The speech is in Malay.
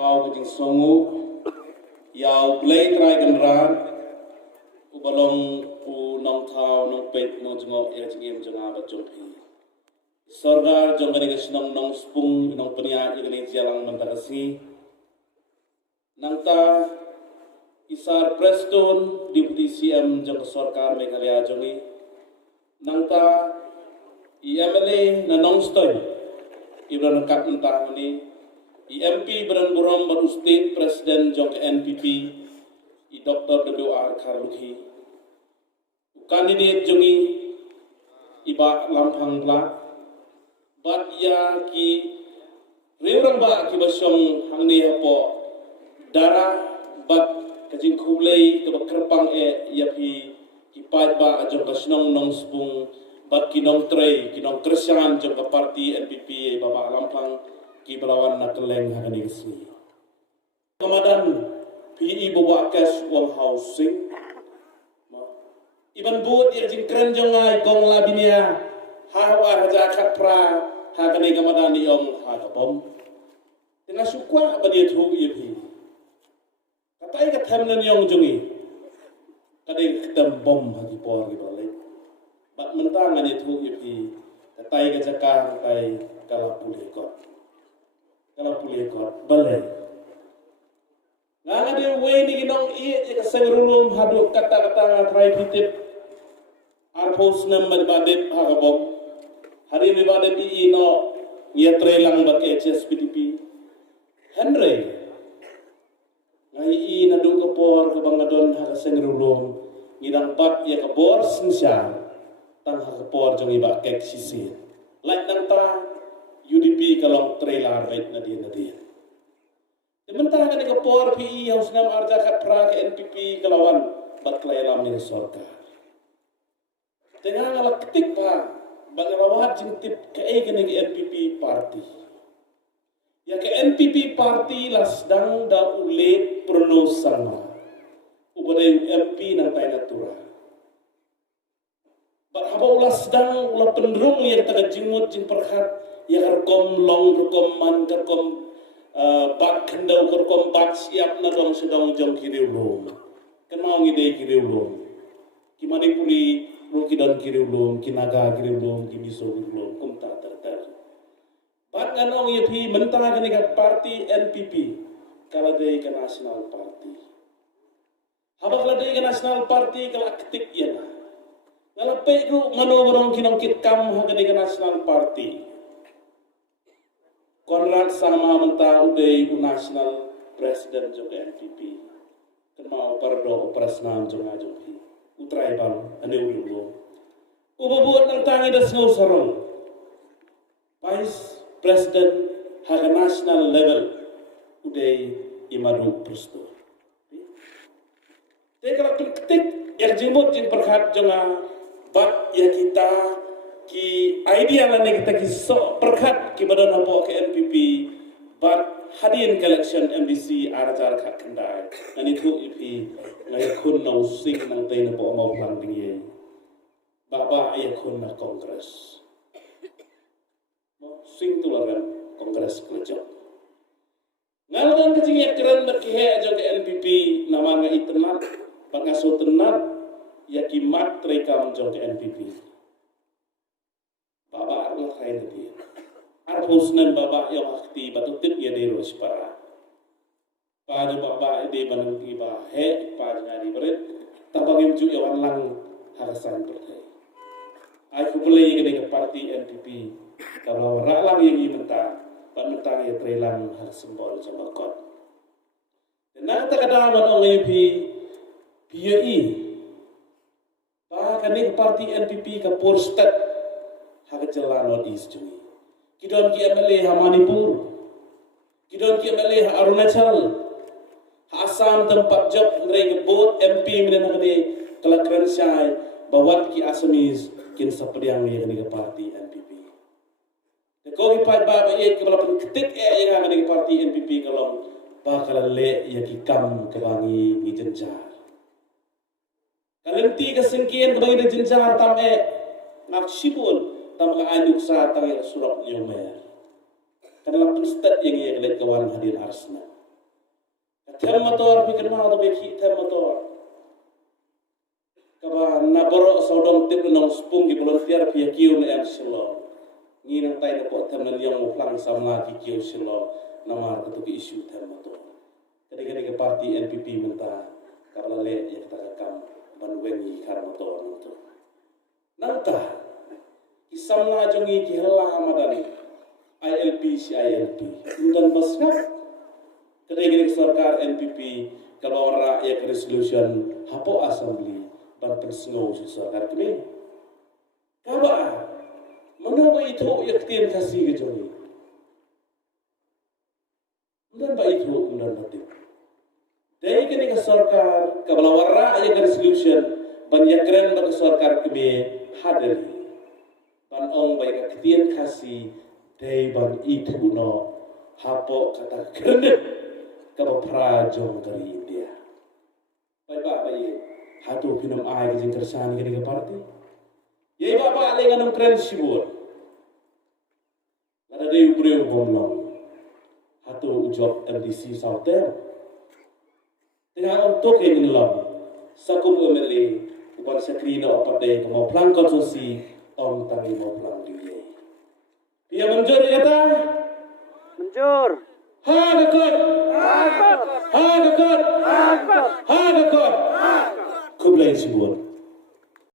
Au kajing songu yau play try kan ran ubalong u nong thau nong pet nong jengok ya jengim jenga ba jompi sorgar jong kani kasnong Nongspung nong penia igani jalang mantarasi nangta isar Preston deputy CM jong sarkar Meghalaya jongi nangta IMLA na Nongstong ibran kat entah ni MP Beran Buram baru State President Jong NPP Dr. WR Kharlukhi Candidate Jongi Iba Lampang Bla Bat ya ki Reurang ba ki basyong hangni hapo Dara bat kajing kublay kebakrepang yapi ki pait ba jong kasnong Nongspung bat kinong tray kinong Krisyan jong ka party NPP baba Lampang ki belawan nak keleng hagani kesni. Kamadan PE bawa cash wang housing. Iban buat ia jing keren jongai gong labinia hawa haja katra hagani kamadan iong hagabom. Tengah sukwa badia tu ibi. Katai katam nan iong jongi. Kadai katam bom hagi por ki balik. Bat mentang ani tu ibi. Katai kajakar katai kalapule kot. Kalau pulih kot balai. Nang ada way ni ginong jika sengrulum haduk kata-kata try pitip arpos nam badbadep hagabok. Hari ni badep no ngetre lang bak HSPDP. Henry. Ngai naduk kapor ke bangadon haga sengrulum ngidang bat ya kapor sinsya tang hagapor jong iba kek sisin. Like nang ta UDP kalong trailer baik nadia. Sementara kan ke por PE haus nam arja kat pra ke NPP kalawan bat klailam ni sorkar. Tengah ngala ketik pa bagalawat jintip ke ke NPP party. Ya ke NPP party las dang da ule pronosana. Ubadai MP nang tay natura. Bat haba ulas dang ula penderung yang taga jingmut jing perhat ya kerkom long kerkom man kerkom bat kendau kerkom bat siap na dong sedang jong kiri ulum kan mau ngide kiri ulum kimani puli ruki dan kiri ulum kinaga kiri ulum kimiso kiri ulum kumta terter bat nganong yepi mentah kan ikat parti NPP kalau dia ke national party haba kalau dia ke national party kalau ketik ya na kalau peru manoborong kinong kitkam haga dia ke national party Konrad sama mentah uday national president juga NPP. Kenal perdo operasnan juga jogi. Utrai bang ane ulu. Ubabuat nang tangi das ngau sarong. Vice president haga national level uday imadu presto. Tekala ketik yang jimut jing perkat jonga bat ya kita ki idea la ne kita ki so perkat ki badan hapo ke NPP but hadin collection MDC arajar khat kendai ani thu ipi ngai khun no sing nang te na po mau lang ding ye baba ai khun na congress mo sing tu la congress klejo ngal dan ke jing ekran ber ki he jo ke NPP nama ngai tenat pangaso tenat ya ki mat trekam jo ke NPP Baba Allah kaya dia. Arhusnan baba yang akti batutip ya dia ros para. Pada baba dia banang tiba he pada nyari berit. Tabang yang juga yang lang harasan percaya. Aku boleh ke parti NPP. Kalau ralang yang mentah, mentang ya trelang harus sembol sama kot. Dan nak tak ada mana orang PAE. Bahkan ni parti NPP ke Porstat. Haga jalan North East jungi. Kidon ki MLA ha Manipur. Kidon ki MLA ha Arunachal. Ha Assam tempat job ngerai ngebot MP mina ngani kelakran syai bawat ki Assamese kin sapediang ni ngani parti NPP. Ko ki pai ba ye ki bala ketik yang ngani parti NPP kalau bakal le ya ki kam ke bangi ni jenjar. Kalenti ke sengkian ke bangi jenjar tam nak sibul tambah aduk sa tang surat nyomer. Kadang-kadang stat yang ia kelek kawan hadir arsna. tem motor pikir mau tu beki tem motor. Kaba naborok saudom tip Nongspung di volunteer pihak kiu ni Silo. Ni nang tay na po tem yang muflang samla ki kiu Silo nama ketuk isu tem motor. Kadang-kadang parti NPP mentah kalau le yang kita rekam banwengi kar motor itu. Nanta isamla jongi ki hela madani ILP si ILP. Dan basna kadang-kadang sarkar NPP kalau rakyat resolution hapo assembly ban persengau si sarkar kami. Kaba menunggu itu yaktin kasih ke jongi. Dan ba itu dan batik. Dari kini ke sarkar kalau rakyat resolution ban yakren ba ke sarkar kami hadir. Ban ong ba yaktin kasih dari ban itu no hapo kata kene kaba prajong dari India. Baik hatu pinam ai ke jengkersan kini ke parti. Yai bapa ale Nongkren sibur. Ada deui breu bomlong. Hatu ujok MDC Southern. Tengah untuk yang long. Sakum umeli upan sakrina apa deh mau plan konsulsi on tangi mau plan dia. Dia menjur kata Menjur. ha dekot ha dekot kublai sibur